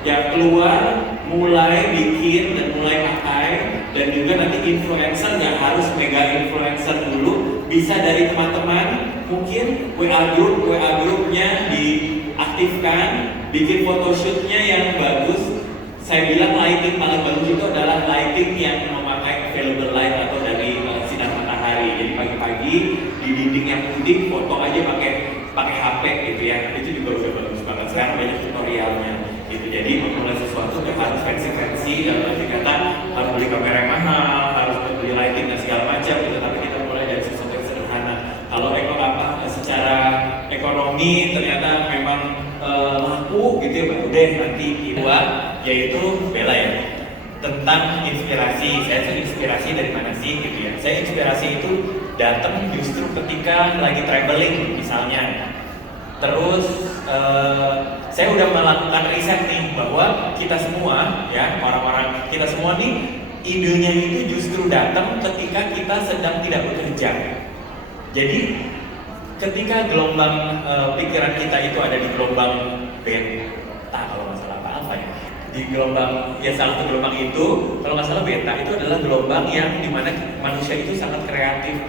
yang keluar mulai bikin dan mulai pakai, dan juga nanti influencer nggak harus mega influencer dulu, bisa dari teman-teman, mungkin WA grupnya diaktifkan, bikin photoshootnya yang bagus. Saya bilang lighting paling bagus itu adalah lighting yang memakai available light atau dari sinar matahari. Jadi pagi-pagi di dinding yang putih foto aja pakai HP gitu ya. Itu juga udah bagus banget. Sekarang banyak tutorialnya gitu. Jadi memulai sesuatu yang harus fancy dalam arti kata harus beli kamera yang mahal, harus beli lighting dan segala macam gitu. Tapi kita mulai dari sesuatu yang sederhana. Kalau secara ekonomi ternyata memang laku gitu ya, baru deh nanti kedua, yaitu Bella ya, tentang inspirasi. Saya tuh inspirasi dari mana sih gitu ya. Saya inspirasi itu datang justru ketika lagi traveling misalnya. Terus saya udah melakukan riset nih bahwa kita semua ya, orang-orang kita semua nih idenya itu justru datang ketika kita sedang tidak bekerja. Jadi ketika gelombang pikiran kita itu ada di gelombang beta, kalau nggak salah apa ya, di gelombang ya salah satu gelombang itu kalau nggak salah beta itu adalah gelombang yang dimana manusia itu sangat kreatif.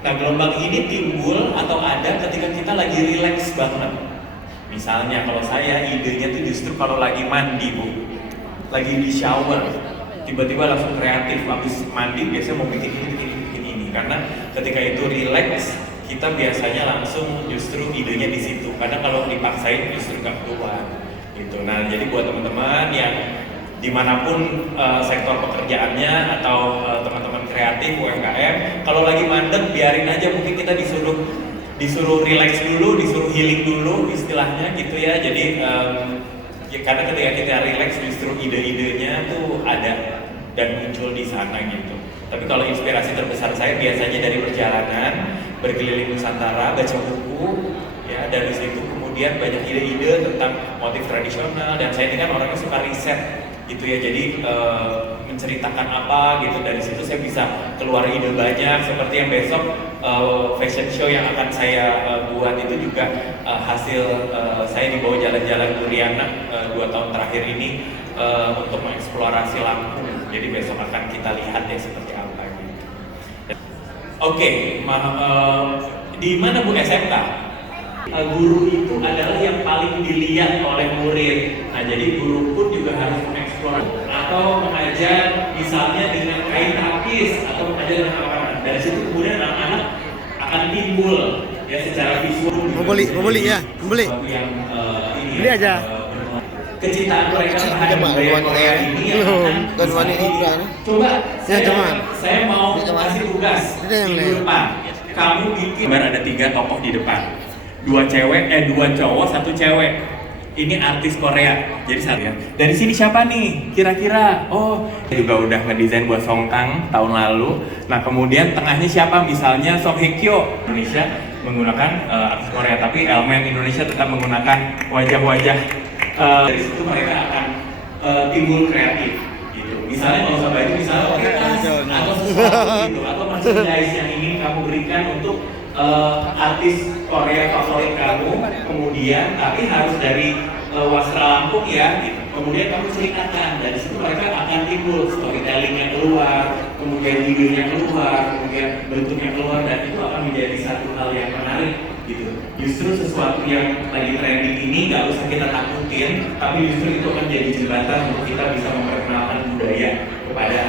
Nah, gelombang ini timbul atau ada ketika kita lagi rileks banget. Misalnya kalau saya idenya tuh justru kalau lagi mandi Bu, lagi di shower, tiba-tiba langsung kreatif. Habis mandi biasanya mau bikin ini, karena ketika itu rileks kita biasanya langsung justru idenya di situ. Karena kalau dipaksain justru nggak keluar gitu. Nah, jadi buat teman-teman yang dimanapun sektor pekerjaannya atau teman-teman kreatif UMKM, kalau lagi mandek biarin aja, mungkin kita disuruh relax dulu, disuruh healing dulu istilahnya gitu ya. Jadi ya, karena ketika kita relax justru ide-idenya tuh ada dan muncul di sana gitu. Tapi kalau inspirasi terbesar saya biasanya dari perjalanan, berkeliling Nusantara, baca buku ya, dari situ kemudian banyak ide-ide tentang motif tradisional, dan saya ini kan orangnya suka riset gitu ya. Jadi menceritakan apa gitu, dari situ saya bisa keluar ide banyak. Seperti yang besok fashion show yang akan saya buat itu juga hasil saya dibawa jalan-jalan Duriana 2 tahun terakhir ini untuk mengeksplorasi Lampung. Jadi besok akan kita lihat ya seperti apa gitu. Oke, di mana Bu SMK? Guru itu adalah yang paling dilihat oleh murid. Nah, jadi guru pun juga harus mengeksplor atau mengajar misalnya dengan kain tapis atau mengajar dengan apa. Dari situ kemudian anak-anak akan timbul ya secara visual. Membeli ya, membeli. Beli aja. Kecintaan mereka terhadap budaya Korea ini yang akan coba. Saya mau kasih tugas minggu depan. Kamu bikin ada 3 tokoh di depan. 2 cowok, 1 cewek. Ini artis Korea. Jadi ya. Dari sini siapa nih? Kira-kira? Oh, juga udah ngedesain buat Song Kang tahun lalu. Nah, kemudian tengahnya siapa? Misalnya Song Hye Kyo. Indonesia menggunakan artis Korea, tapi elemen Indonesia tetap menggunakan wajah-wajah. Dari situ mereka akan timbul kreatif gitu. Misalnya kalau usah baju, misalnya pakai tas atau sesuatu gitu, atau merchandise yang ingin kamu berikan untuk artis Korea favorit kamu, kemudian tapi harus dari wastra Lampung ya gitu. Kemudian kamu ceritakan, dari situ mereka akan timbul storytellingnya keluar, kemudian idenya keluar, kemudian bentuknya keluar, dan itu akan menjadi satu hal yang menarik gitu. Justru sesuatu yang lagi trending ini nggak usah kita takutin, tapi justru itu akan jadi jembatan untuk kita bisa memperkenalkan budaya kepada